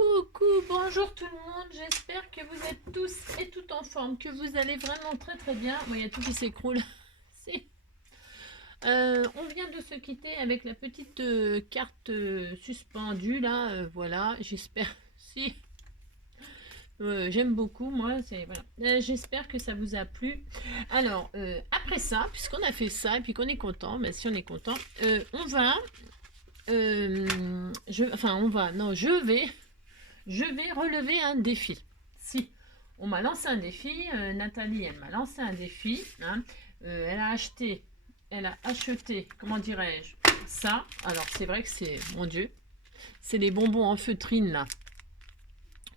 Coucou, bonjour tout le monde, j'espère que vous êtes tous et toutes en forme, que vous allez vraiment très très bien. Bon, il y a tout qui s'écroule. Si. On vient de se quitter avec la petite carte suspendue là, voilà, j'espère, si, j'aime beaucoup moi, c'est, voilà. J'espère que ça vous a plu. Alors, après ça, puisqu'on a fait ça et puis qu'on est content, ben, si on est content, on va, enfin on va, non, je vais relever un défi. Si, on m'a lancé un défi, Nathalie, elle m'a lancé un défi, hein. Elle a acheté, comment dirais-je, ça. Alors c'est vrai que c'est, mon Dieu, c'est les bonbons en feutrine là,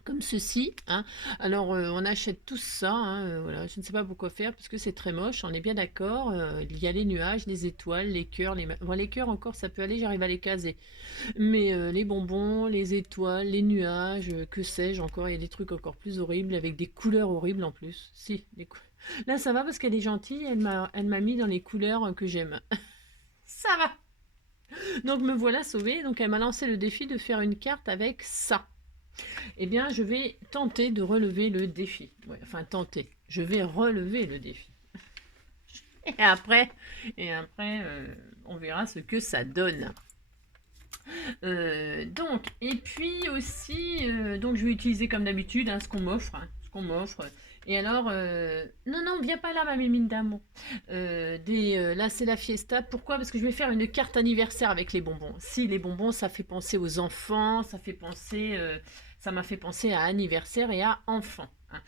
comme ceci, hein. Alors on achète tous ça, hein, voilà. Je ne sais pas pourquoi faire parce que c'est très moche, on est bien d'accord. Il y a les nuages, les étoiles, les cœurs, bon, les cœurs encore ça peut aller, j'arrive à les caser. Mais les bonbons, les étoiles, les nuages, que sais-je encore, il y a des trucs encore plus horribles avec des couleurs horribles en plus. Si, là ça va parce qu'elle est gentille, elle m'a mis dans les couleurs que j'aime. Ça va. Donc me voilà sauvée. Donc elle m'a lancé le défi de faire une carte avec ça. Eh bien, je vais tenter de relever le défi. Ouais, enfin tenter. Je vais relever le défi. Et après, on verra ce que ça donne. Donc, et puis aussi, donc je vais utiliser comme d'habitude hein, ce qu'on m'offre, Et alors, non, non, viens pas là, ma mimine d'amour. Là, c'est la fiesta. Pourquoi? Parce que je vais faire une carte anniversaire avec les bonbons. Si, les bonbons, ça fait penser aux enfants, ça m'a fait penser à anniversaire et à enfant, hein.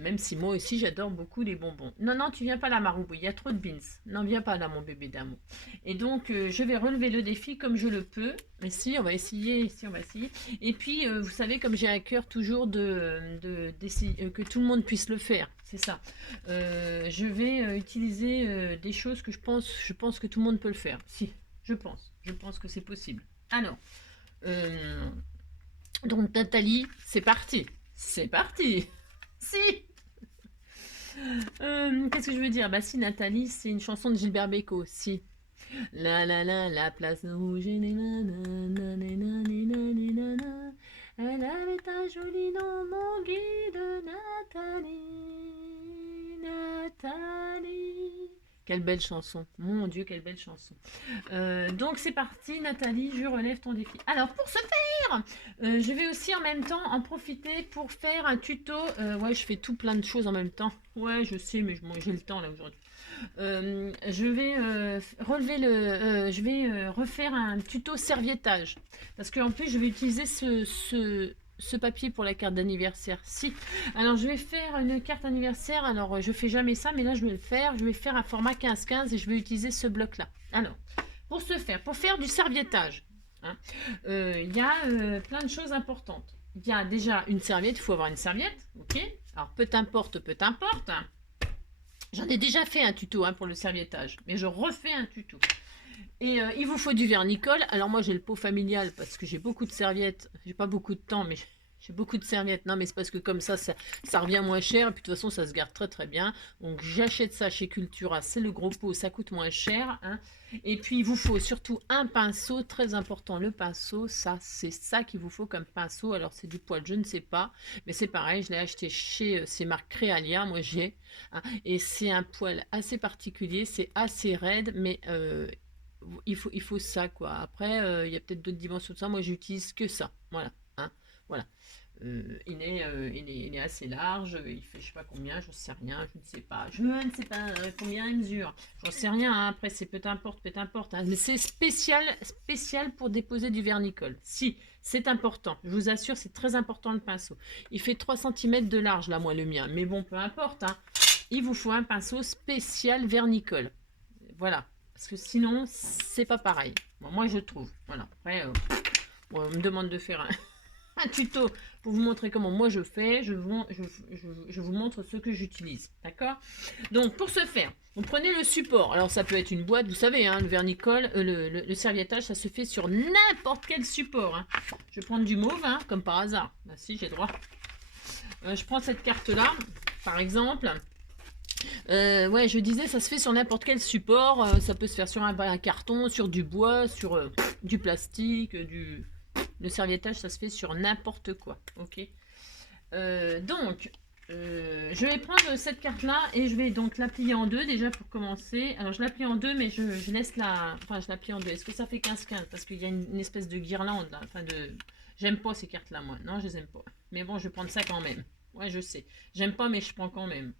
Même si moi aussi, j'adore beaucoup les bonbons. Non, non, tu viens pas là, Maroubou, il y a trop de beans. Non, viens pas là, mon bébé d'amour. Et donc, je vais relever le défi comme je le peux. Mais si, on va essayer. Si, on va essayer. Et puis, vous savez, comme j'ai à cœur toujours d'essayer, que tout le monde puisse le faire. C'est ça. Je vais utiliser des choses que je pense que tout le monde peut le faire. Si, je pense. Je pense que c'est possible. Alors, donc Nathalie, c'est parti. C'est parti. Si. Qu'est-ce que je veux dire? Bah si, Nathalie, c'est une chanson de Gilbert Bécaud. Si. La place rouge et elle avait un joli nom, mon guide, Nathalie. Quelle belle chanson, mon Dieu, quelle belle chanson. Donc c'est parti, Nathalie, je relève ton défi. Alors pour ce faire, je vais aussi en même temps en profiter pour faire un tuto. Ouais, je fais tout plein de choses en même temps. Ouais, je sais, mais j'ai le temps là aujourd'hui. Je vais refaire un tuto serviettage parce qu'en plus je vais utiliser ce papier pour la carte d'anniversaire. Si, alors je vais faire une carte anniversaire. Alors je fais jamais ça, mais là je vais le faire. Je vais faire un format 15-15 et je vais utiliser ce bloc là. Alors pour faire du serviettage, hein, il y a plein de choses importantes. Il y a déjà une serviette, il faut avoir une serviette, ok. Alors peu importe, hein. J'en ai déjà fait un tuto hein, pour le serviettage, mais je refais un tuto. Et il vous faut du vernicole. Alors moi j'ai le pot familial parce que j'ai beaucoup de serviettes. J'ai pas beaucoup de temps, mais j'ai beaucoup de serviettes. Non, mais c'est parce que comme ça revient moins cher. Et puis de toute façon, ça se garde très très bien. Donc j'achète ça chez Cultura. C'est le gros pot, ça coûte moins cher, hein. Et puis il vous faut surtout un pinceau, très important. Le pinceau, ça c'est ça qu'il vous faut comme pinceau. Alors c'est du poil, je ne sais pas. Mais c'est pareil, je l'ai acheté chez ces marques Créalia. Moi j'ai. Hein, et c'est un poil assez particulier. C'est assez raide, mais... il faut ça quoi. Après, il y a peut-être d'autres dimensions de ça. Moi, j'utilise que ça. Voilà. Hein, voilà. Il est assez large. Il fait je sais pas combien. Je ne sais rien. Je ne sais pas. Je ne sais pas combien il mesure. J'en sais rien. Hein. Après, c'est peu importe. Hein. Mais c'est spécial pour déposer du vernicole. Si, c'est important. Je vous assure, c'est très important le pinceau. Il fait 3 cm de large là, moi, le mien. Mais bon, peu importe. Hein. Il vous faut un pinceau spécial vernicole. Voilà. Parce que sinon, c'est pas pareil. Bon, moi, je trouve. Voilà. Après, on me demande de faire un tuto pour vous montrer comment moi je fais. Je vous montre ce que j'utilise. D'accord? Donc, pour ce faire, vous prenez le support. Alors, ça peut être une boîte, vous savez, hein, le vernicole, le serviettage, ça se fait sur n'importe quel support. Hein. Je vais prendre du mauve, hein, comme par hasard. Bah, si, j'ai droit. Je prends cette carte-là, par exemple. Ouais, je disais, ça se fait sur n'importe quel support. Ça peut se faire sur un carton, sur du bois, sur du plastique, Le serviettage, ça se fait sur n'importe quoi. Ok. Je vais prendre cette carte-là et je vais donc la plier en deux déjà pour commencer. Alors, je la plie en deux, mais je laisse la... Enfin, je la plie en deux. Est-ce que ça fait 15-15? Parce qu'il y a une espèce de guirlande, là. Enfin, de... J'aime pas ces cartes-là, moi. Non, je les aime pas. Mais bon, je vais prendre ça quand même. Ouais, je sais. J'aime pas, mais je prends quand même.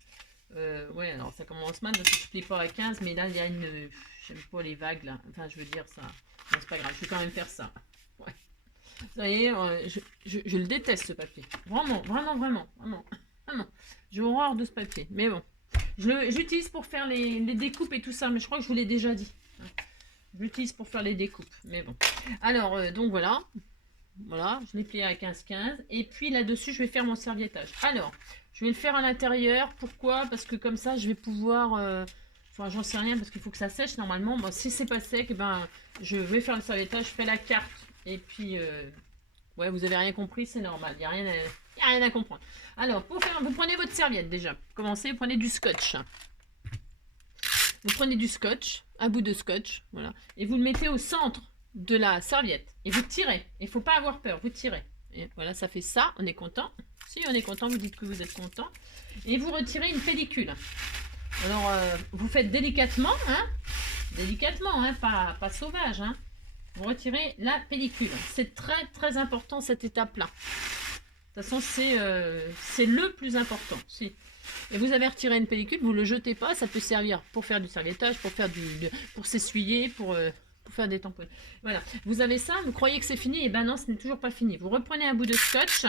Ouais, alors ça commence mal parce que je plie pas à 15, mais là, il y a une... J'aime pas les vagues, là. Enfin, je veux dire ça. Non, c'est pas grave. Je vais quand même faire ça. Ouais. Vous voyez, je le déteste, ce papier. Vraiment, vraiment, vraiment, vraiment. Vraiment. J'ai horreur de ce papier. Mais bon. J'utilise pour faire les découpes et tout ça, mais je crois que je vous l'ai déjà dit. Je l'utilise pour faire les découpes. Mais bon. Alors, donc voilà. Voilà, je l'ai plié à 15-15. Et puis là-dessus, je vais faire mon serviettage. Alors, je vais le faire à l'intérieur. Pourquoi? Parce que comme ça, je vais pouvoir... Enfin, j'en sais rien parce qu'il faut que ça sèche normalement. Bon, si c'est pas sec, eh ben, je vais faire le serviettage. Je fais la carte. Et puis... Ouais, vous avez rien compris, c'est normal. Il n'y a rien à comprendre. Alors, pour faire, vous prenez votre serviette déjà. Commencez, vous prenez du scotch. Vous prenez du scotch, un bout de scotch, voilà. Et vous le mettez au centre de la serviette. Et vous tirez. Il ne faut pas avoir peur, vous tirez. Et voilà, ça fait ça, on est content. Si on est content, vous dites que vous êtes content. Et vous retirez une pellicule. Alors, vous faites délicatement, hein. Délicatement, hein, pas sauvage, hein. Vous retirez la pellicule. C'est très très important cette étape-là. De toute façon, c'est le plus important. Si. Et vous avez retiré une pellicule, vous ne le jetez pas. Ça peut servir pour faire du serviettage, pour s'essuyer, pour faire des tampons. Voilà. Vous avez ça, vous croyez que c'est fini. Et ben non, ce n'est toujours pas fini. Vous reprenez un bout de scotch.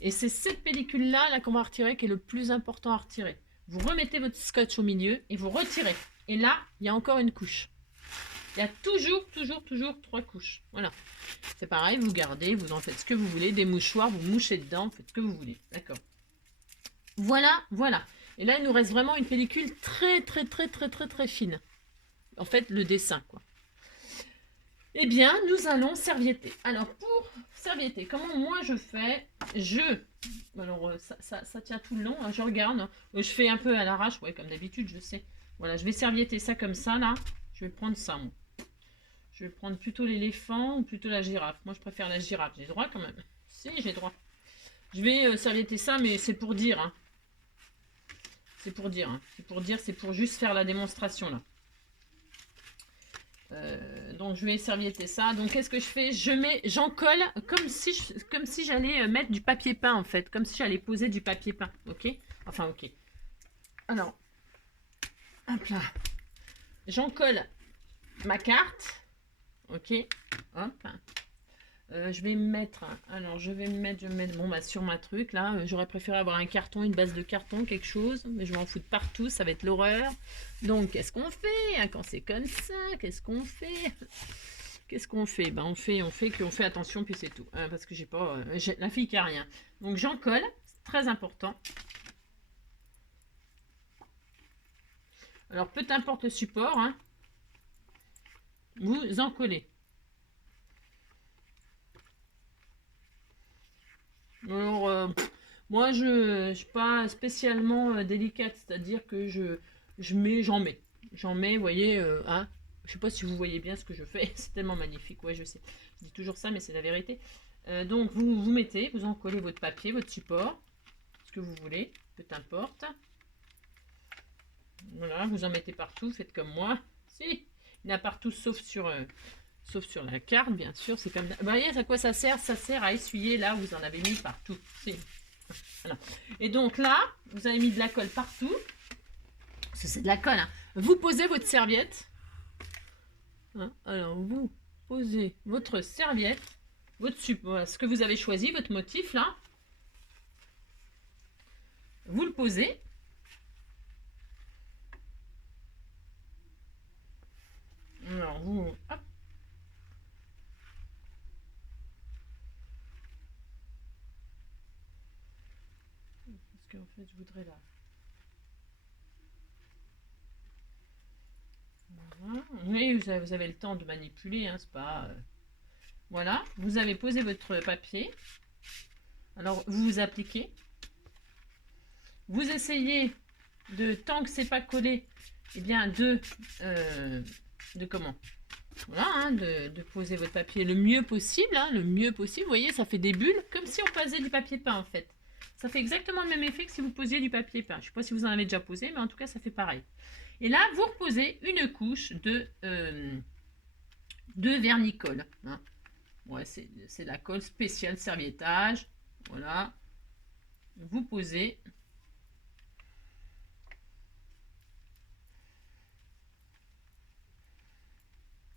Et c'est cette pellicule-là là, qu'on va retirer qui est le plus important à retirer. Vous remettez votre scotch au milieu et vous retirez. Et là, il y a encore une couche. Il y a toujours 3 couches. Voilà. C'est pareil, vous gardez, vous en faites ce que vous voulez. Des mouchoirs, vous mouchez dedans, faites ce que vous voulez. D'accord. Voilà, voilà. Et là, il nous reste vraiment une pellicule très fine. En fait, le dessin, quoi. Eh bien, nous allons servietter. Alors, pour servietter, comment moi je fais? Alors, ça tient tout le long. Hein, je regarde. Je fais un peu à l'arrache, ouais, comme d'habitude, je sais. Voilà, je vais servietter ça comme ça, là. Je vais prendre ça, moi. Je vais prendre plutôt l'éléphant ou plutôt la girafe. Moi, je préfère la girafe. J'ai droit quand même. Si, j'ai droit. Je vais servietter ça, mais c'est pour dire. Hein. C'est pour dire. Hein. C'est pour juste faire la démonstration, là. Donc, je vais servietter ça. Donc, qu'est-ce que je fais? J'en colle comme si j'allais mettre du papier peint, en fait. Comme si j'allais poser du papier peint. Ok? Enfin, ok. Alors, hop là. J'en colle ma carte. Ok, hop. Je vais me mettre, bon, bah, sur ma truc, là, j'aurais préféré avoir un carton, une base de carton, quelque chose, mais je vais en foutre partout, ça va être l'horreur. Donc, qu'est-ce qu'on fait hein, quand c'est comme ça? Qu'est-ce qu'on fait? Qu'est-ce qu'on fait? Ben, on fait attention, puis c'est tout, hein, parce que j'ai pas, la fille qui a rien. Donc, j'en colle, c'est très important. Alors, peu importe le support, hein, vous en collez. Alors, moi, je ne suis pas spécialement délicate, c'est-à-dire que j'en mets. J'en mets, vous voyez, hein. Je ne sais pas si vous voyez bien ce que je fais, c'est tellement magnifique, ouais, je sais. Je dis toujours ça, mais c'est la vérité. Donc, vous mettez, vous en collez votre papier, votre support, ce que vous voulez, peu importe. Voilà, vous en mettez partout, faites comme moi. Si, il y en a partout, sauf sur la carte, bien sûr. C'est comme... Vous voyez à quoi ça sert? Ça sert à essuyer là où vous en avez mis partout. Voilà. Et donc là, vous avez mis de la colle partout. Parce que c'est de la colle. Hein. Vous posez votre serviette. Hein, alors, vous posez votre serviette, votre support, ce que vous avez choisi, votre motif là. Vous le posez. Alors, vous... Hop. Parce qu'en fait, je voudrais là. Voilà. Oui, vous avez le temps de manipuler, hein, c'est pas... Voilà, vous avez posé votre papier. Alors, vous vous appliquez. Vous essayez de, tant que c'est pas collé, eh bien, de comment? Voilà, hein, de poser votre papier le mieux possible, hein, le mieux possible. Vous voyez, ça fait des bulles, comme si on posait du papier peint en fait. Ça fait exactement le même effet que si vous posiez du papier peint. Je ne sais pas si vous en avez déjà posé, mais en tout cas, ça fait pareil. Et là, vous reposez une couche de vernicole. Hein. Ouais, c'est la colle spéciale serviettage. Voilà. Vous posez.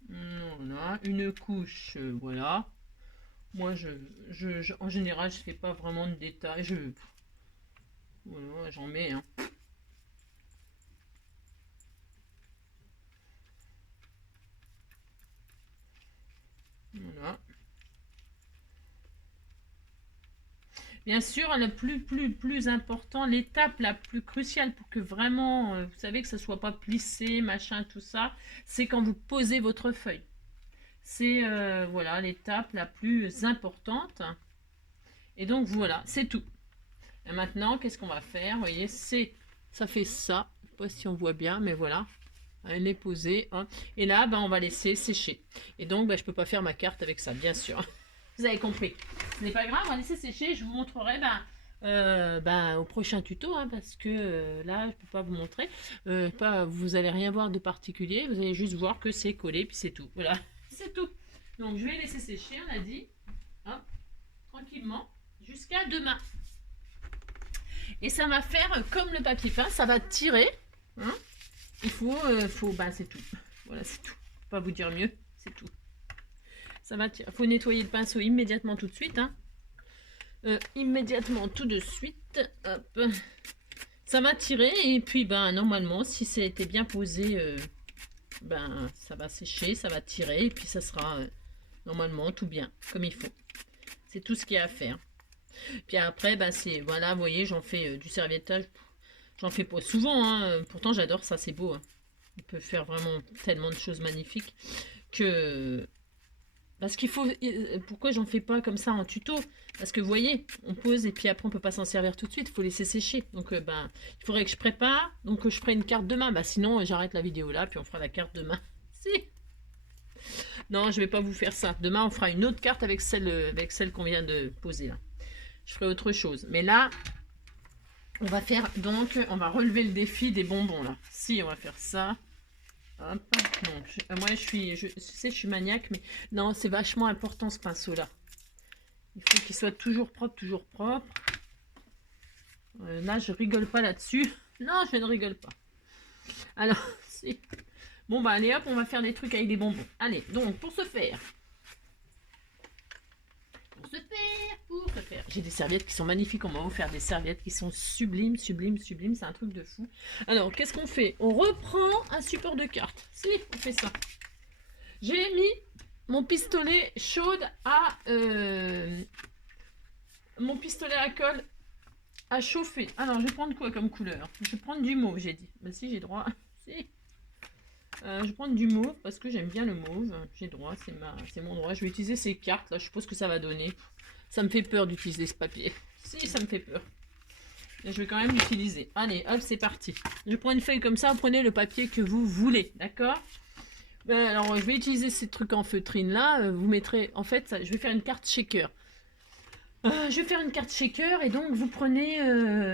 Voilà, une couche, voilà. Moi, en général, je fais pas vraiment de détails. Voilà, j'en mets. Hein. Voilà. Bien sûr, le plus important, l'étape la plus cruciale pour que vraiment, vous savez que ça soit pas plissé, machin, tout ça, c'est quand vous posez votre feuille. C'est voilà l'étape la plus importante. Et donc voilà, c'est tout. Et maintenant, qu'est-ce qu'on va faire? Vous voyez, ça fait ça. Je ne sais pas si on voit bien, mais voilà. Elle est posée. Hein. Et là, ben, on va laisser sécher. Et donc, ben, je ne peux pas faire ma carte avec ça, bien sûr. Vous avez compris. Ce n'est pas grave, on va laisser sécher. Je vous montrerai au prochain tuto, hein, parce que là, je ne peux pas vous montrer. Vous n'allez rien voir de particulier. Vous allez juste voir que c'est collé, puis c'est tout. Voilà, c'est tout. Donc, je vais laisser sécher, on a dit. Hop, tranquillement, jusqu'à demain. Et ça va faire comme le papier peint, ça va tirer. Hein. Il faut c'est tout. Voilà, c'est tout. Faut pas vous dire mieux, c'est tout. Ça va tirer. Faut nettoyer le pinceau immédiatement tout de suite. Hein. Immédiatement tout de suite. Hop. Ça va tirer et puis normalement, si ça a été bien posé, ça va sécher, ça va tirer et puis ça sera normalement tout bien, comme il faut. C'est tout ce qu'il y a à faire. Puis après, c'est voilà, vous voyez, j'en fais du serviettage. J'en fais pas souvent, hein. Pourtant j'adore ça, c'est beau. Hein. On peut faire vraiment tellement de choses magnifiques que... Parce qu'il faut... Pourquoi j'en fais pas comme ça en tuto? Parce que vous voyez, on pose et puis après on peut pas s'en servir tout de suite, il faut laisser sécher. Donc il faudrait que je prépare, donc je ferai une carte demain. Sinon j'arrête la vidéo là, puis on fera la carte demain. Si. Non, je vais pas vous faire ça. Demain on fera une autre carte avec celle qu'on vient de poser là. Je ferai autre chose. Mais là, on va faire donc, on va relever le défi des bonbons là. Si, on va faire ça. Hop. Non, moi je suis maniaque, mais non, c'est vachement important ce pinceau là. Il faut qu'il soit toujours propre, toujours propre. Là, je rigole pas là-dessus. Non, je ne rigole pas. Alors, si. Bon, allez hop, on va faire des trucs avec des bonbons. Allez, donc, pour ce faire. J'ai des serviettes qui sont magnifiques. On va vous faire des serviettes qui sont sublimes, sublimes, sublimes. C'est un truc de fou. Alors, qu'est-ce qu'on fait? On reprend un support de carte. Si, on fait ça. J'ai mis mon pistolet chaude à... mon pistolet à colle à chauffer. Alors, je vais prendre quoi comme couleur? Je vais prendre du mauve, j'ai dit. Si, j'ai droit. Si. Je vais prendre du mauve parce que j'aime bien le mauve. J'ai droit, c'est mon droit. Je vais utiliser ces cartes là. Je suppose que ça va donner. Ça me fait peur d'utiliser ce papier. Si, ça me fait peur. Mais je vais quand même l'utiliser. Allez, hop, c'est parti. Je prends une feuille comme ça. Prenez le papier que vous voulez. D'accord? Alors, je vais utiliser ces trucs en feutrine là. Vous mettrez... En fait, je vais faire une carte shaker. Je vais faire une carte shaker et donc vous prenez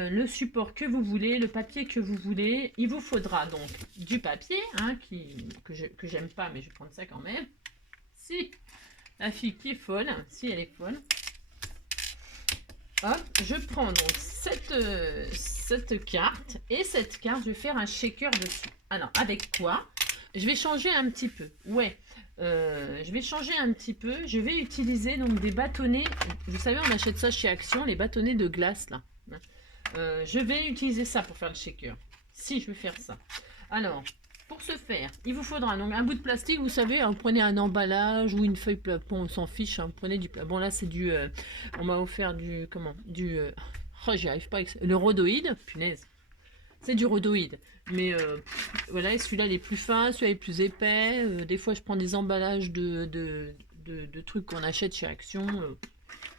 le support que vous voulez, le papier que vous voulez. Il vous faudra donc du papier, hein, que j'aime pas, mais je vais prendre ça quand même. Si la fille qui est folle, si elle est folle. Hop, je prends donc cette carte et cette carte, je vais faire un shaker dessus. Alors, avec quoi? Je vais changer un petit peu. Ouais. Je vais changer un petit peu. Je vais utiliser donc des bâtonnets. Vous savez, on achète ça chez Action, les bâtonnets de glace là. Je vais utiliser ça pour faire le shaker. Si, je vais faire ça. Alors, pour ce faire, il vous faudra donc un bout de plastique. Vous savez, hein, vous prenez un emballage ou une feuille plafond, on s'en fiche. Hein, vous prenez du bon là, c'est du. On m'a offert du oh, j'y arrive pas. Le rhodoïde, punaise. C'est du rhodoïde. Mais voilà, celui-là il est plus fin, celui-là est plus épais. Des fois je prends des emballages de trucs qu'on achète chez Action.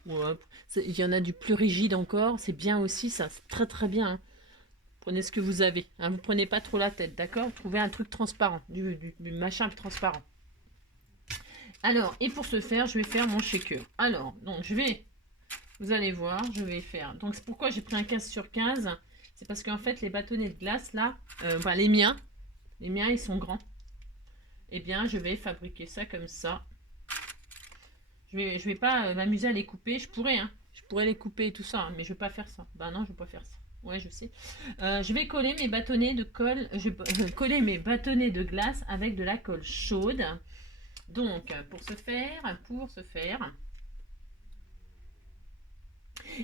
Ouais. Il y en a du plus rigide encore, c'est bien aussi ça, c'est très très bien. Hein. Prenez ce que vous avez, hein. Vous prenez pas trop la tête, d'accord? Trouvez un truc transparent, du machin transparent. Alors, et pour ce faire, je vais faire mon shaker. Alors, donc vous allez voir, je vais faire. Donc, c'est pourquoi j'ai pris un 15 sur 15. C'est parce qu'en fait, les bâtonnets de glace, là, enfin, les miens, ils sont grands. Eh bien, je vais fabriquer ça comme ça. Je vais pas m'amuser à les couper. Je pourrais, hein. Je pourrais les couper et tout ça, hein, mais je vais pas faire ça. Ben non, je vais pas faire ça. Ouais, je sais. Je vais coller mes bâtonnets de colle. Je vais coller mes bâtonnets de glace avec de la colle chaude. Donc, pour ce faire.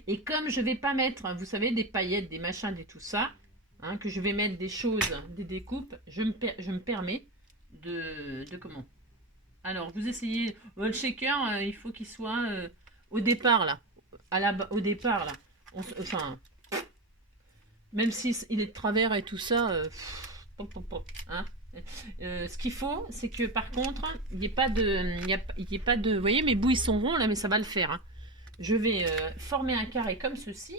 Et comme je vais pas mettre, vous savez, des paillettes, des machins, des tout ça, hein, que je vais mettre des choses, des découpes, je me permets de comment. Alors, vous essayez, le shaker, il faut qu'il soit au départ, là. Au départ, là. Enfin, même s'il est de travers et tout ça, hein. Ce qu'il faut, c'est que par contre, il n'y ait pas de... Vous voyez, mes bouts, ils sont ronds, là, mais ça va le faire, hein. Je vais former un carré comme ceci.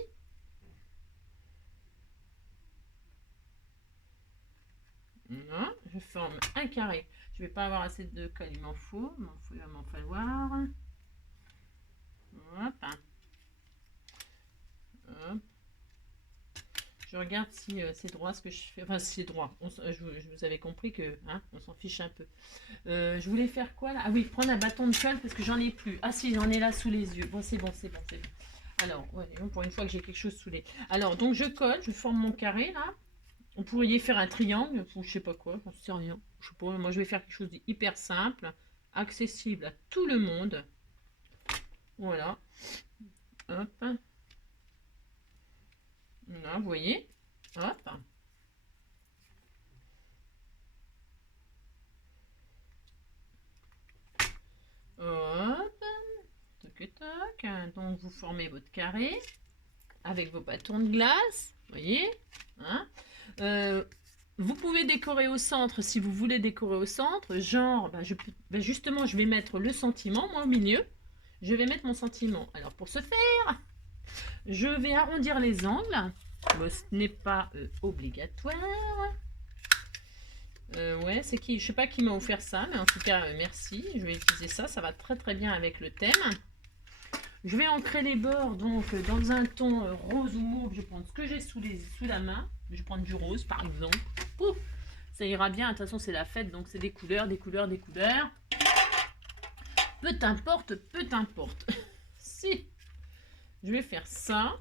Voilà, je forme un carré. Je vais pas avoir assez de colle, il m'en faut. Il va m'en falloir. Hop. Hop. Je regarde si c'est droit ce que je fais. Enfin, si c'est droit. Vous avez compris que hein, on s'en fiche un peu. Je voulais faire quoi là? Ah oui, prendre un bâton de colle parce que j'en ai plus. Ah si, j'en ai là sous les yeux. Bon, c'est bon. Alors, ouais, pour une fois que j'ai quelque chose sous les... Alors, donc je colle, je forme mon carré là. On pourrait y faire un triangle, ou je sais pas quoi, j'en sais rien. Je sais pas, moi je vais faire quelque chose d'hyper simple, accessible à tout le monde. Voilà. Hop. Là, vous voyez. Hop. Hop. Toc toc. Donc vous formez votre carré avec vos bâtons de glace. Vous voyez. Hein, vous pouvez décorer au centre si vous voulez décorer au centre. Genre, justement, je vais mettre le sentiment, moi, au milieu. Je vais mettre mon sentiment. Alors, pour ce faire, je vais arrondir les angles. Bon, ce n'est pas obligatoire. Ouais, c'est qui? Je sais pas qui m'a offert ça, mais en tout cas, merci. Je vais utiliser ça. Ça va très très bien avec le thème. Je vais ancrer les bords donc dans un ton rose ou mauve. Je prends ce que j'ai sous la main. Je vais prendre du rose par exemple. Ouh, ça ira bien. De toute façon, c'est la fête, donc c'est des couleurs, des couleurs, des couleurs. Peu importe. Si je vais faire ça.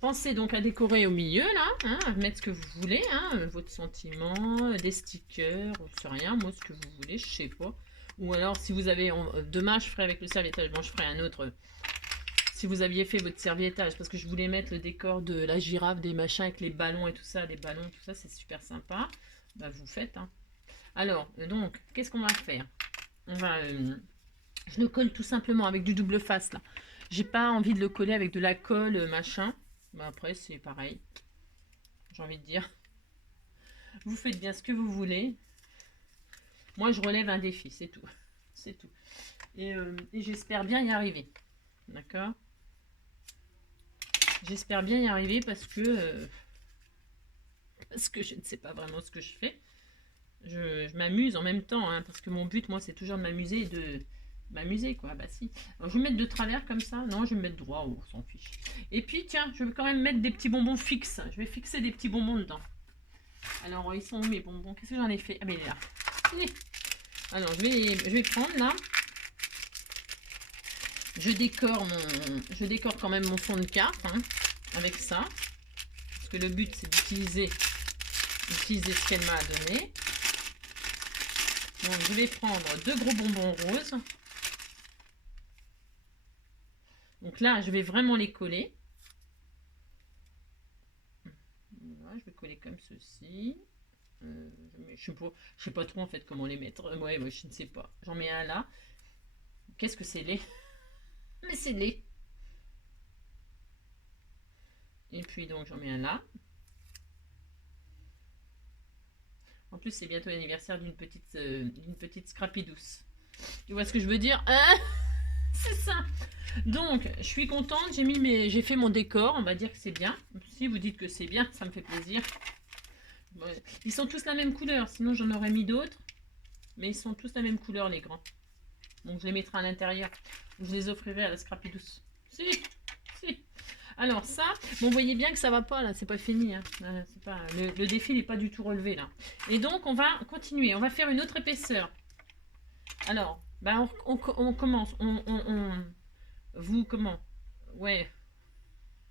Pensez donc à décorer au milieu là, hein, à mettre ce que vous voulez, hein, votre sentiment, des stickers, je sais rien, moi ce que vous voulez, je sais pas. Ou alors si vous avez, demain je ferai avec le serviettage, bon je ferai un autre, si vous aviez fait votre serviettage, parce que je voulais mettre le décor de la girafe, des machins avec les ballons et tout ça, c'est super sympa, bah vous faites. Hein. Alors, donc, qu'est-ce qu'on va faire? On va, je le colle tout simplement avec du double face là. J'ai pas envie de le coller avec de la colle, machin. Bah après, c'est pareil. J'ai envie de dire. Vous faites bien ce que vous voulez. Moi, je relève un défi, c'est tout. C'est tout. Et j'espère bien y arriver. D'accord? J'espère bien y arriver parce que je ne sais pas vraiment ce que je fais. Je m'amuse en même temps, hein, parce que mon but, moi, c'est toujours de m'amuser et de m'amuser, quoi. Bah si. Alors, je vais mettre de travers comme ça. Non, je vais me mettre droit, on s'en fiche. Et puis, tiens, je vais quand même mettre des petits bonbons fixes. Je vais fixer des petits bonbons dedans. Alors, ils sont où mes bonbons? Qu'est-ce que j'en ai fait? Ah, mais il est là. Alors, je vais prendre là. Je décore quand même mon fond de carte, hein, avec ça. Parce que le but, c'est d'utiliser ce qu'elle m'a donné. Donc, je vais prendre 2 gros bonbons roses. Donc là, je vais vraiment les coller. Voilà, je vais coller comme ceci. Je sais pas trop en fait comment les mettre. Ouais, je ne sais pas. J'en mets un là. Qu'est-ce que c'est laid? Mais c'est laid. Et puis donc j'en mets un là. En plus, c'est bientôt l'anniversaire d'une petite Scrappy douce. Tu vois ce que je veux dire? Hein? C'est ça. Donc, je suis contente. J'ai fait mon décor. On va dire que c'est bien. Si vous dites que c'est bien, ça me fait plaisir. Bon, ils sont tous la même couleur. Sinon, j'en aurais mis d'autres. Mais ils sont tous la même couleur, les grands. Donc je les mettrai à l'intérieur. Je les offrirai à la Scrappy Douce. Si, si. Alors ça, bon, vous voyez bien que ça va pas là, c'est pas fini. Hein. C'est pas, le défi n'est pas du tout relevé là. Et donc on va continuer, on va faire une autre épaisseur. Alors, ben on commence. Vous, comment? Ouais.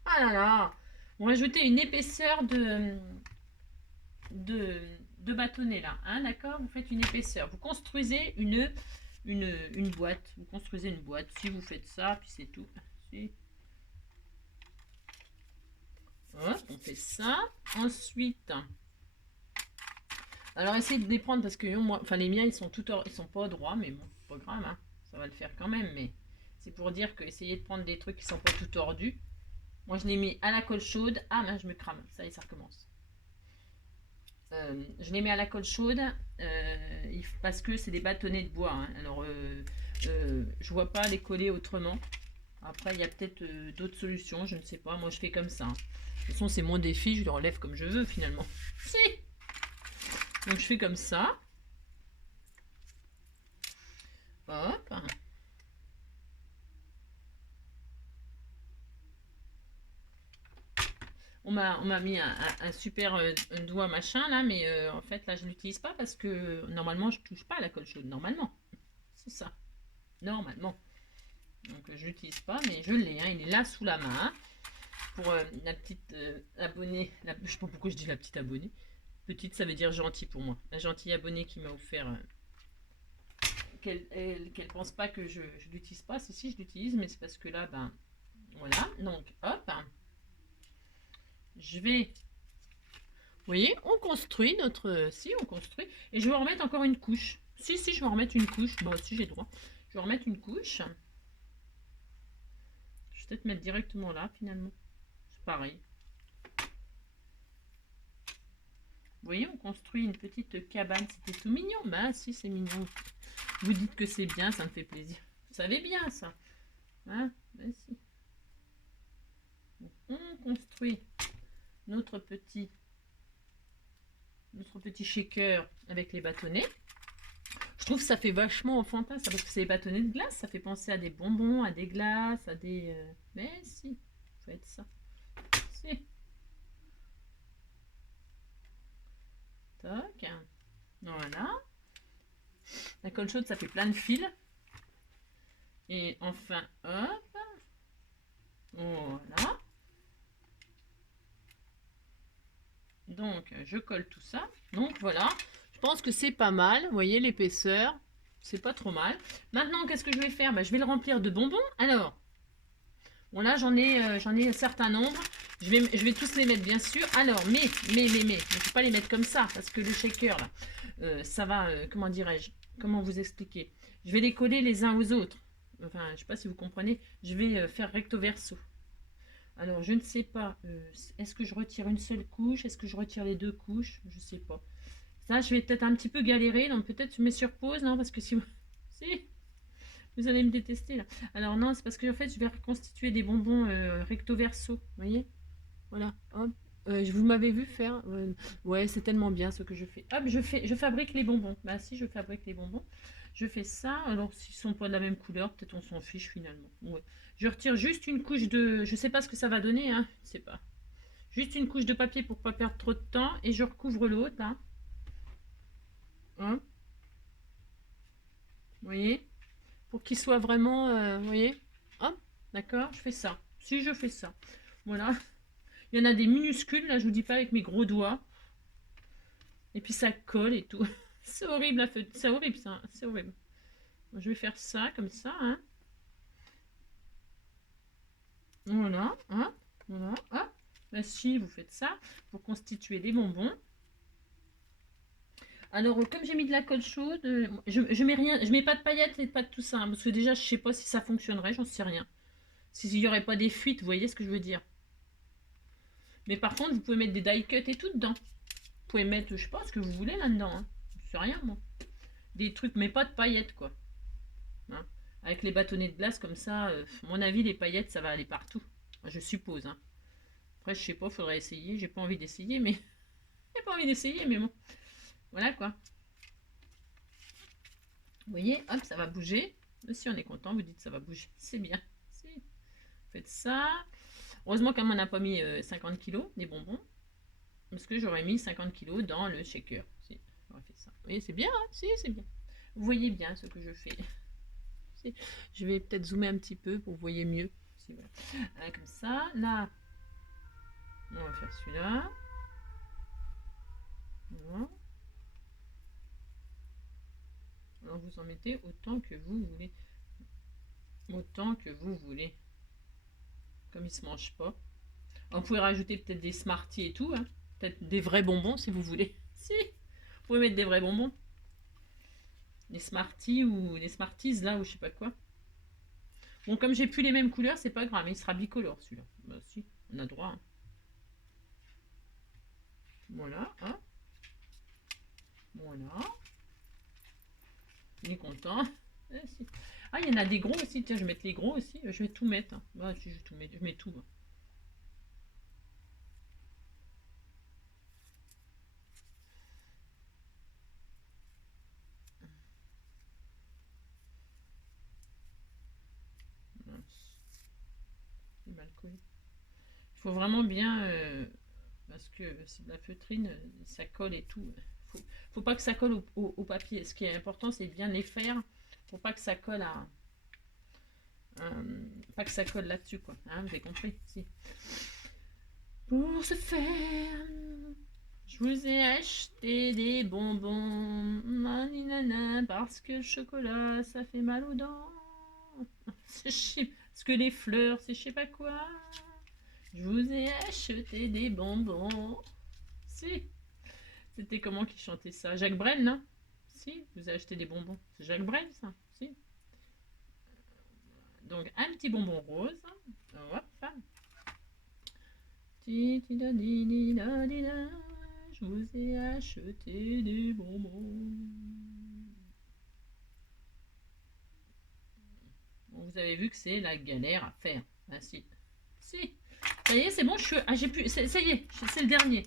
Ah là là. On va ajouter une épaisseur de bâtonnet là. Hein, d'accord? Vous faites une épaisseur. Vous construisez une boîte. Vous construisez une boîte. Si vous faites ça, puis c'est tout. Si. Hop, on fait ça. Ensuite, alors essayez de les prendre parce que moi, enfin les miens ils sont ils sont pas droits, mais bon, pas grave, hein, ça va le faire quand même. Mais c'est pour dire que essayez de prendre des trucs qui sont pas tout tordus. Moi je les mets à la colle chaude. Ah mais je me crame, ça y est, ça recommence. Je les mets à la colle chaude parce que c'est des bâtonnets de bois. Hein. Alors je vois pas les coller autrement. Après il y a peut-être d'autres solutions, je ne sais pas. Moi je fais comme ça. Hein. De toute façon c'est mon défi, je les relève comme je veux finalement. Si. Donc je fais comme ça. Hop. On m'a mis un super doigt machin là, mais en fait là je l'utilise pas parce que normalement je touche pas à la colle chaude. Normalement. C'est ça. Normalement. Donc je l'utilise pas, mais je l'ai. Hein, il est là sous la main. Pour la petite abonnée. Je sais pas pourquoi je dis la petite abonnée. Petite, ça veut dire gentil pour moi. La gentille abonnée qui m'a offert. Qu'elle pense pas que je l'utilise pas. Si, je l'utilise, mais c'est parce que là, ben. Voilà. Donc, hop. Je vais. Vous voyez, on construit notre. Si, on construit. Et je vais en remettre encore une couche. Si, je vais en remettre une couche. Bon, si, j'ai droit. Je vais en remettre une couche. Je vais peut-être mettre directement là, finalement. C'est pareil. Vous voyez, on construit une petite cabane. C'était tout mignon. Ben, si, c'est mignon. Vous dites que c'est bien, ça me fait plaisir. Vous savez bien, ça. Hein? Ben, si. Donc, on construit notre petit shaker avec les bâtonnets. Je trouve que ça fait vachement enfantin, ça, parce que c'est des bâtonnets de glace. Ça fait penser à des bonbons, à des glaces, à des... Mais si, faut être ça. Si. Toc. Voilà. La colle chaude, ça fait plein de fils. Et enfin, hop. Voilà. Donc, je colle tout ça. Donc, voilà. Je pense que c'est pas mal. Vous voyez l'épaisseur. C'est pas trop mal. Maintenant, qu'est-ce que je vais faire? Je vais le remplir de bonbons. Alors, bon là, j'en ai un certain nombre. Je vais tous les mettre, bien sûr. Alors, mais, je ne peux pas les mettre comme ça. Parce que le shaker, là, ça va, comment dirais-je? Comment vous expliquer? Je vais les coller les uns aux autres. Enfin, je ne sais pas si vous comprenez. Je vais faire recto verso. Alors, je ne sais pas. Est-ce que je retire une seule couche? Est-ce que je retire les deux couches? Je ne sais pas. Ça, je vais peut-être un petit peu galérer. Donc, peut-être je mets sur pause. Non, parce que si vous... Si, vous allez me détester, là. Alors, non, c'est parce que, en fait, je vais reconstituer des bonbons recto verso. Vous voyez? Voilà. Hop. Vous m'avez vu faire. Ouais, c'est tellement bien ce que je fais. Hop, je fabrique les bonbons. Bah, si, je fabrique les bonbons. Je fais ça. Alors, s'ils sont pas de la même couleur, peut-être on s'en fiche finalement. Ouais. Je retire juste une couche de... Je sais pas ce que ça va donner, hein. Je sais pas. Juste une couche de papier pour pas perdre trop de temps. Et je recouvre l'autre, là. Hein. Vous voyez? Pour qu'il soit vraiment... vous voyez? Hop, d'accord, je fais ça. Si, je fais ça. Voilà. Il y en a des minuscules, là, je vous dis pas avec mes gros doigts. Et puis ça colle et tout. C'est horrible, la feuille. C'est horrible, ça. C'est horrible. Je vais faire ça, comme ça, hein. Voilà, hein. Voilà, hop. Bah, si, vous faites ça pour constituer des bonbons. Alors, comme j'ai mis de la colle chaude, je mets rien, je mets pas de paillettes et pas de tout ça, hein, parce que déjà, je sais pas si ça fonctionnerait, j'en sais rien. S'il n'y aurait pas des fuites, vous voyez ce que je veux dire. Mais par contre, vous pouvez mettre des die cuts et tout dedans. Vous pouvez mettre, je sais pas, ce que vous voulez là-dedans. Hein. Je sais rien, moi. Des trucs, mais pas de paillettes, quoi. Hein. Avec les bâtonnets de glace comme ça, à mon avis, les paillettes, ça va aller partout. Je suppose. Hein. Après, je sais pas, faudrait essayer. J'ai pas envie d'essayer, mais... J'ai pas envie d'essayer, mais bon. Voilà, quoi. Vous voyez, hop, ça va bouger. Si on est content, vous dites ça va bouger. C'est bien. Si. Faites ça. Heureusement qu'on n'a pas mis 50 kg des bonbons. Parce que j'aurais mis 50 kg dans le shaker. Si, j'aurais fait ça. Vous voyez, c'est bien, hein? Si, c'est bien. Vous voyez bien ce que je fais. Si. Je vais peut-être zoomer un petit peu pour que vous voyez mieux. Si, voilà. Comme ça. Là, on va faire celui-là. Voilà. Alors vous en mettez autant que vous voulez. Autant que vous voulez. Comme il ne se mange pas. Vous pouvez rajouter peut-être des Smarties et tout. Hein. Peut-être des vrais bonbons si vous voulez. Si, vous pouvez mettre des vrais bonbons. Les Smarties ou les Smarties là ou je sais pas quoi. Bon, comme j'ai plus les mêmes couleurs, c'est pas grave. Il sera bicolore celui-là. Bah si, on a droit. Hein. Voilà. Hein. Voilà. Il est content. Ah, il y en a des gros aussi. Tiens, je vais mettre les gros aussi. Je vais tout mettre. Hein. Bah, si, je mets tout. Moi. C'est mal collé. Il faut vraiment bien... parce que c'est de la feutrine, ça colle et tout. Faut pas que ça colle au papier. Ce qui est important, c'est bien les faire. Faut pas que ça colle à... pas que ça colle là-dessus, quoi. Hein, vous avez compris? Si. Pour ce faire, je vous ai acheté des bonbons. Naninana, parce que le chocolat, ça fait mal aux dents. Parce que les fleurs, c'est je sais pas quoi. Je vous ai acheté des bonbons. Si. C'était comment qui chantait ça? Jacques Brel, non? Si, vous avez acheté des bonbons. C'est Jacques Brel, ça? Si. Donc, un petit bonbon rose. Hop. Je vous ai acheté des bonbons. Bon, vous avez vu que c'est la galère à faire. Ah si. Si. Ça y est, c'est bon, j'ai pu. Ça y est, c'est le dernier.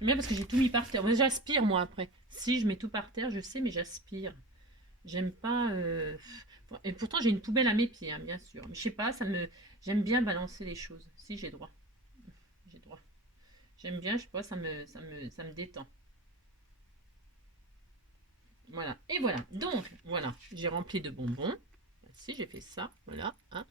Bien parce que j'ai tout mis par terre. J'aspire moi après. Si je mets tout par terre, je sais, mais j'aspire. J'aime pas. Et pourtant j'ai une poubelle à mes pieds, hein, bien sûr. Mais je sais pas, J'aime bien balancer les choses. Si j'ai droit. J'ai droit. J'aime bien, je sais pas, ça me détend. Voilà. Et voilà. Donc voilà, j'ai rempli de bonbons. Si j'ai fait ça, voilà, hein.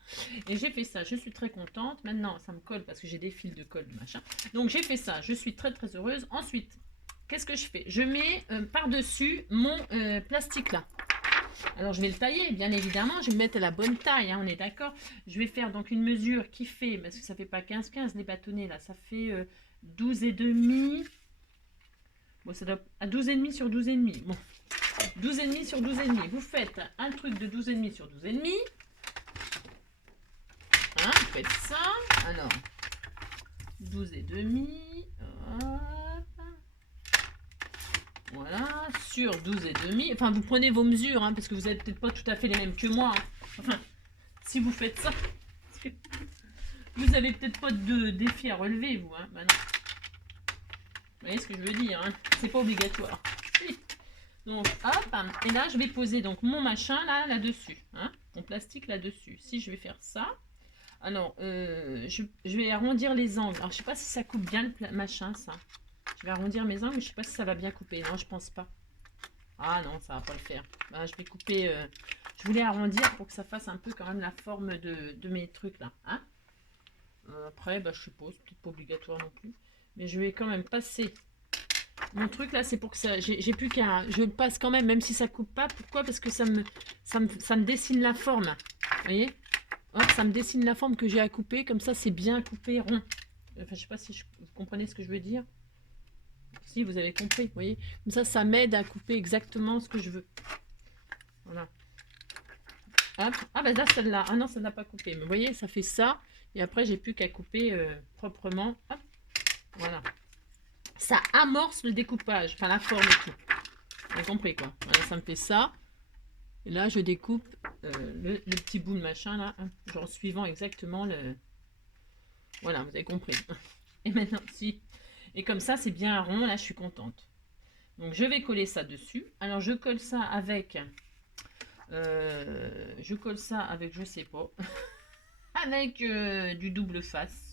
Et j'ai fait ça, je suis très contente. Maintenant, ça me colle parce que j'ai des fils de colle, machin. Donc j'ai fait ça, je suis très très heureuse. Ensuite, qu'est-ce que je fais? Je mets par-dessus mon plastique là. Alors je vais le tailler, bien évidemment, je vais mettre à la bonne taille, hein, on est d'accord. Je vais faire donc une mesure qui fait, parce que ça fait pas 15-15 les bâtonnets là, ça fait 12,5. Bon, ça doit à 12,5 sur 12,5. Bon. 12,5 sur 12,5. Vous faites un truc de 12,5 sur 12,5. Hein, vous faites ça. Alors, 12,5. Hop. Voilà, sur 12,5. Enfin, vous prenez vos mesures, hein, parce que vous n'avez peut-être pas tout à fait les mêmes que moi. Hein. Enfin, si vous faites ça. Vous n'avez peut-être pas de défi à relever, vous. Hein. Bah non. Vous voyez ce que je veux dire, hein. C'est pas obligatoire. Donc, hop, et là, je vais poser donc mon machin là-dessus, hein, mon plastique là-dessus. Si je vais faire ça, alors, je vais arrondir les angles. Alors, je sais pas si ça coupe bien le machin, ça. Je vais arrondir mes angles, mais je sais pas si ça va bien couper. Non, je pense pas. Ah non, ça va pas le faire. Bah, je vais couper, je voulais arrondir pour que ça fasse un peu quand même la forme de mes trucs là, hein. Après, bah, je suppose, peut-être pas obligatoire non plus. Mais je vais quand même passer... Mon truc là, c'est pour que ça... J'ai plus qu'à... Je le passe quand même si ça coupe pas. Pourquoi? Parce que ça me dessine la forme. Vous voyez? Hop, ça me dessine la forme que j'ai à couper. Comme ça, c'est bien coupé rond. Enfin, je sais pas si vous comprenez ce que je veux dire. Si, vous avez compris, vous voyez? Comme ça m'aide à couper exactement ce que je veux. Voilà. Hop. Ah, bah là, celle-là. Ah non, ça n'a pas coupé. Mais vous voyez, ça fait ça. Et après, j'ai plus qu'à couper proprement. Hop. Voilà. Ça amorce le découpage, enfin la forme et tout. Vous avez compris quoi. Voilà, ça me fait ça. Et là, je découpe le petit bout de machin là, hein, genre suivant exactement le... Voilà, vous avez compris. Et maintenant, si. Et comme ça, c'est bien rond, là, je suis contente. Donc, je vais coller ça dessus. Alors, je colle ça avec Je colle ça avec, je sais pas, avec du double face.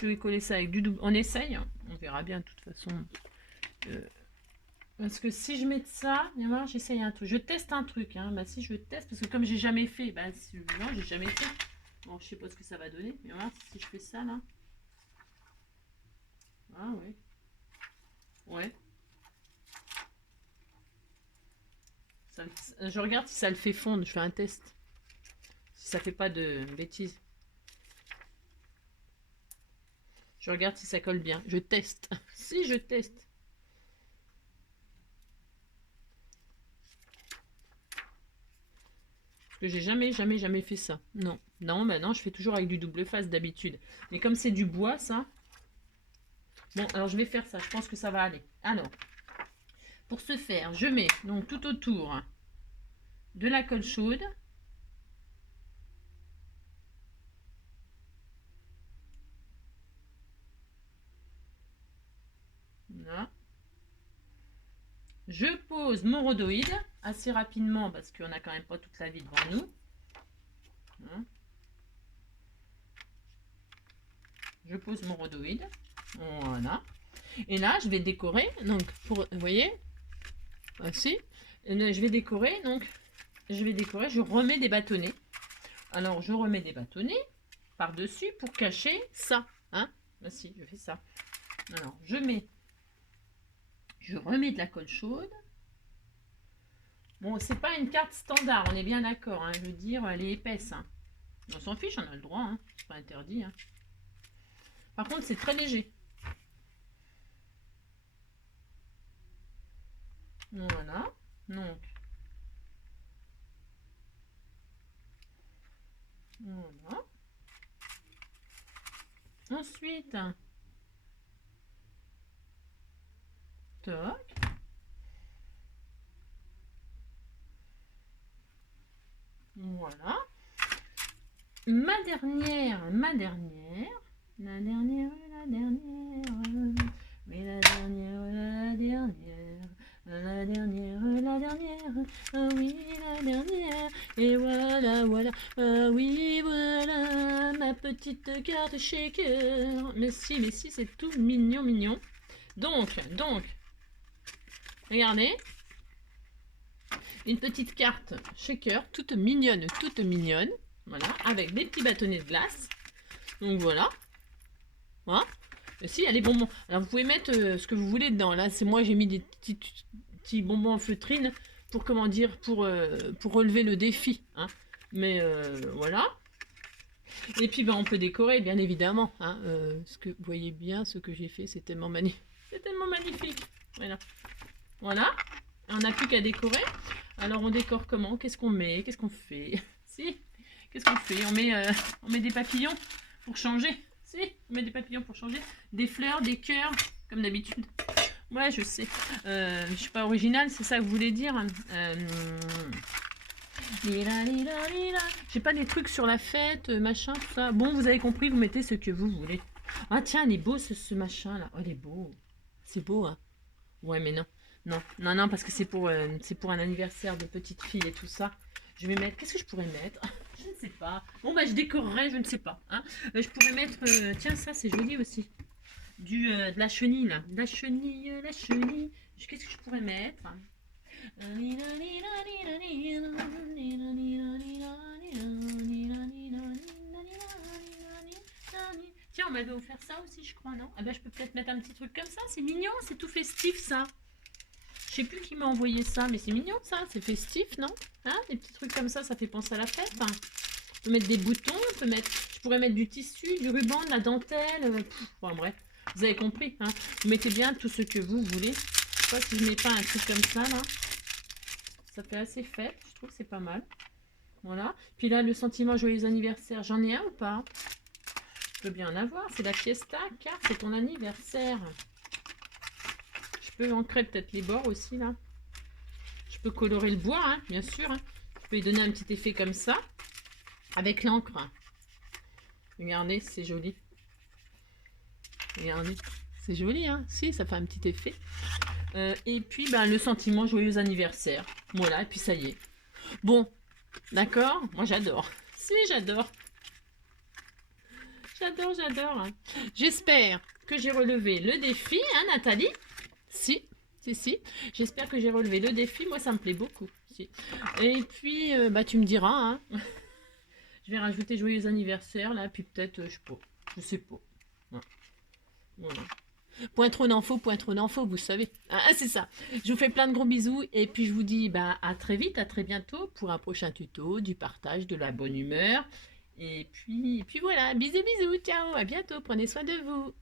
Je vais coller ça avec du double. On essaye, hein. On verra bien de toute façon. Parce que si je mets de ça, moi j'essaye un truc. Je teste un truc, hein. Bah si je teste, parce que comme j'ai jamais fait, bah non, j'ai jamais fait. Bon, je sais pas ce que ça va donner. Mais voilà, si je fais ça là. Ah ouais. Ouais. Je regarde si ça le fait fondre. Je fais un test. Si ça fait pas de bêtises. Je regarde si ça colle bien. Je teste. Si je teste. Parce que j'ai jamais fait ça. Non. Non, bah non, je fais toujours avec du double face d'habitude. Mais comme c'est du bois, ça. Bon, alors je vais faire ça. Je pense que ça va aller. Alors, pour ce faire, je mets donc tout autour de la colle chaude. Là. Je pose mon rhodoïde assez rapidement parce qu'on n'a quand même pas toute la vie devant nous. Je pose mon rhodoïde. Voilà. Et là, je vais décorer. Donc, vous voyez, ainsi. Je vais décorer. Donc, je remets des bâtonnets. Alors, je remets des bâtonnets par-dessus pour cacher ça. Hein? Voici, je fais ça. Alors, je remets de la colle chaude. Bon, c'est pas une carte standard, on est bien d'accord. Hein, je veux dire, elle est épaisse. Hein. On s'en fiche, on a le droit. Hein, c'est pas interdit. Hein. Par contre, c'est très léger. Voilà. Donc. Voilà. Ensuite. Toc. Voilà. Ma dernière. Mais la dernière. Ah oui, la dernière. Et voilà. Oui, voilà, ma petite carte shaker. Mais si, c'est tout mignon. Donc, regardez. Une petite carte shaker, toute mignonne. Voilà, avec des petits bâtonnets de glace. Donc voilà. Voilà. Et si, il y a des bonbons. Alors vous pouvez mettre ce que vous voulez dedans. Là, c'est moi, j'ai mis des petits bonbons en feutrine pour, comment dire, pour relever le défi. Hein. Mais voilà. Et puis ben, on peut décorer, bien évidemment. Hein. Ce que vous voyez bien, ce que j'ai fait, c'est tellement magnifique. Voilà. Voilà. On n'a plus qu'à décorer. Alors on décore comment? Qu'est-ce qu'on met? Qu'est-ce qu'on fait? Si. Qu'est-ce qu'on fait? On met des papillons pour changer. Si. On met des papillons pour changer. Des fleurs, des cœurs, comme d'habitude. Ouais, je sais. Je suis pas originale, c'est ça que vous voulez dire. J'ai pas des trucs sur la fête, machin, tout ça. Bon, vous avez compris, vous mettez ce que vous voulez. Ah tiens, il est beau ce machin là. Oh, il est beau. C'est beau, hein. Ouais, mais non. Non, parce que c'est pour un anniversaire de petite fille et tout ça. Je vais mettre... Qu'est-ce que je pourrais mettre? Je ne sais pas. Bon, bah, je décorerai, je ne sais pas. Hein. Je pourrais mettre... tiens, ça, c'est joli aussi. De la chenille, là. La chenille. Qu'est-ce que je pourrais mettre? Tiens, on m'avait offert ça aussi, je crois, non? Ah ben, je peux peut-être mettre un petit truc comme ça. C'est mignon, c'est tout festif, ça. Je sais plus qui m'a envoyé ça, mais c'est mignon, ça. C'est festif, non? Hein? Des petits trucs comme ça fait penser à la fête. Hein. On peut mettre des boutons, je pourrais mettre du tissu, du ruban, de la dentelle. Bon, bref, vous avez compris. Hein. Vous mettez bien tout ce que vous voulez. Je sais pas si je mets pas un truc comme ça, là. Ça fait assez fête. Je trouve que c'est pas mal. Voilà. Puis là, le sentiment joyeux anniversaire, j'en ai un ou pas? Je peux bien en avoir. C'est la fiesta, car c'est ton anniversaire. Je peux ancrer peut-être les bords aussi, là. Je peux colorer le bois, hein, bien sûr. Hein. Je peux lui donner un petit effet comme ça. Avec l'encre. Regardez, c'est joli. Regardez. C'est joli, hein. Si, ça fait un petit effet. Et puis, ben, le sentiment joyeux anniversaire. Voilà, et puis ça y est. Bon, d'accord, moi j'adore. Si, j'adore. J'adore, j'adore, hein. J'espère que j'ai relevé le défi, hein, Nathalie? Si, si. J'espère que j'ai relevé le défi. Moi, ça me plaît beaucoup. Si. Et puis, bah, tu me diras, hein. Je vais rajouter joyeux anniversaire, là, puis peut-être, je sais pas. Voilà. Point trop d'infos, vous savez. Ah, c'est ça. Je vous fais plein de gros bisous et puis je vous dis bah, à très vite, à très bientôt pour un prochain tuto, du partage, de la bonne humeur. Et puis voilà, bisous, ciao, à bientôt, prenez soin de vous.